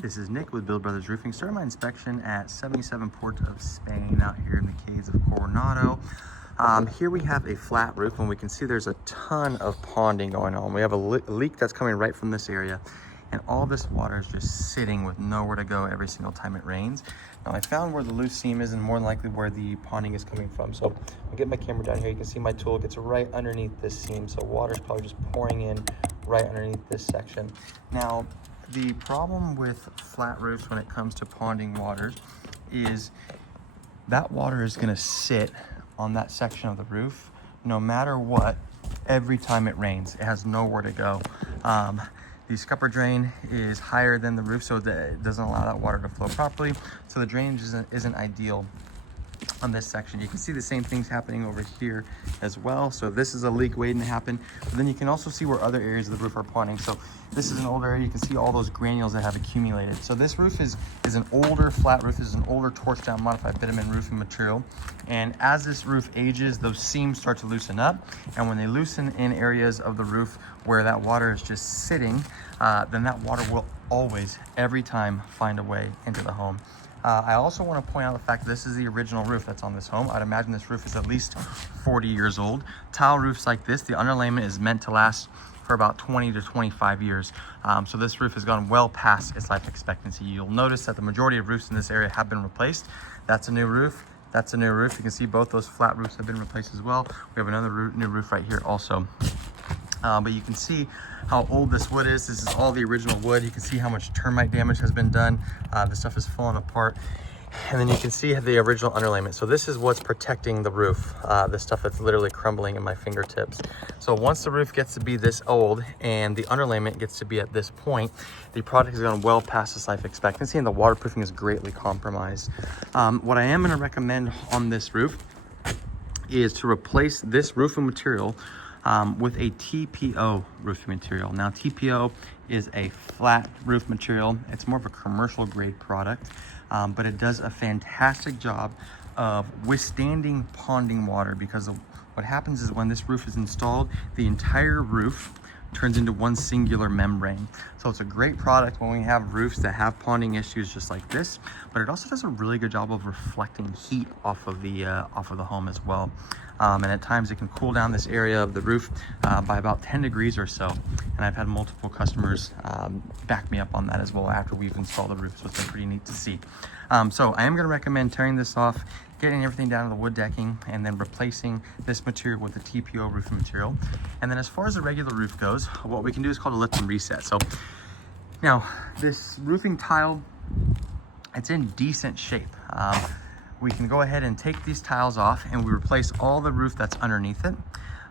This is Nick with Build Brothers Roofing. Starting my inspection at 77 Port of Spain out here in the Cays of Coronado. Here we have a flat roof and we can see there's a ton of ponding going on. We have a leak that's coming right from this area, and all this water is just sitting with nowhere to go every single time it rains. Now I found where the loose seam is and more than likely where the ponding is coming from. So I'll get my camera down here. You can see my tool gets right underneath this seam. So water's probably just pouring in right underneath this section. Now, the problem with flat roofs when it comes to ponding waters is that water is gonna sit on that section of the roof no matter what every time it rains. It has nowhere to go. The scupper drain is higher than the roof, so that it doesn't allow that water to flow properly. So the drainage isn't ideal on this section. You can see the same things happening over here as well. So this is a leak waiting to happen, but then you can also see where other areas of the roof are ponding. So this is an old area. You can see all those granules that have accumulated. So this roof is an older flat roof. This is an older torch down modified bitumen roofing material. And as this roof ages, those seams start to loosen up. And when they loosen in areas of the roof where that water is just sitting, then that water will always, every time, find a way into the home. I also want to point out the fact that this is the original roof that's on this home. I'd imagine this roof is at least 40 years old. Tile roofs like this, the underlayment is meant to last for about 20 to 25 years. So this roof has gone well past its life expectancy. You'll notice that the majority of roofs in this area have been replaced. That's a new roof. That's a new roof. You can see both those flat roofs have been replaced as well. We have another new roof right here also. But you can see how old this wood is. This is all the original wood. You can see how much termite damage has been done. The stuff is falling apart. And then you can see the original underlayment. So this is what's protecting the roof, the stuff that's literally crumbling in my fingertips. So once the roof gets to be this old and the underlayment gets to be at this point, the product has gone well past its life expectancy and the waterproofing is greatly compromised. What I am going to recommend on this roof is to replace this roofing material with a TPO roofing material. Now TPO is a flat roof material. It's more of a commercial grade product, but it does a fantastic job of withstanding ponding water, because what happens is when this roof is installed, the entire roof turns into one singular membrane. So it's a great product when we have roofs that have ponding issues just like this, but it also does a really good job of reflecting heat off of the home as well. And at times it can cool down this area of the roof by about 10 degrees or so. And I've had multiple customers back me up on that as well after we've installed the roof, so it's been pretty neat to see. So I am gonna recommend tearing this off, getting everything down to the wood decking, and then replacing this material with the TPO roofing material. And then as far as the regular roof goes, what we can do is called a lift and reset. So now this roofing tile, it's in decent shape. We can go ahead and take these tiles off and we replace all the roof that's underneath it.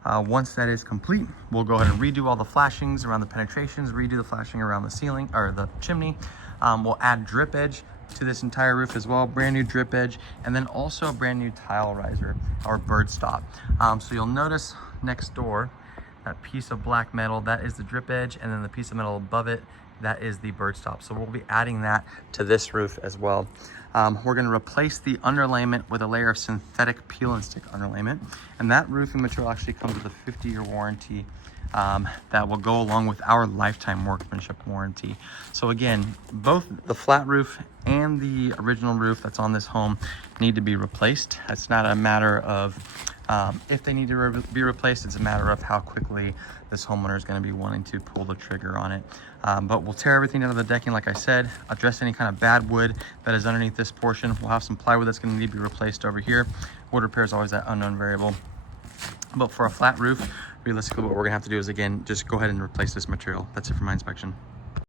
Once that is complete, we'll go ahead and redo all the flashings around the penetrations, redo the flashing around the ceiling or the chimney. We'll add drip edge to this entire roof as well, brand new drip edge, and then also a brand new tile riser or bird stop. So you'll notice next door, that piece of black metal, that is the drip edge, and then the piece of metal above it, that is the bird stop. So we'll be adding that to this roof as well. We're going to replace the underlayment with a layer of synthetic peel and stick underlayment, and that roofing material actually comes with a 50-year warranty that will go along with our lifetime workmanship warranty. So again, both the flat roof and the original roof that's on this home need to be replaced. It's not a matter of if they need to be replaced, it's a matter of how quickly this homeowner is going to be wanting to pull the trigger on it. But we'll tear everything out of the decking, like I said, address any kind of bad wood that is underneath this portion. We'll have some plywood that's going to need to be replaced over here. Wood repair is always that unknown variable. But for a flat roof, realistically, what we're going to have to do is, again, just go ahead and replace this material. That's it for my inspection.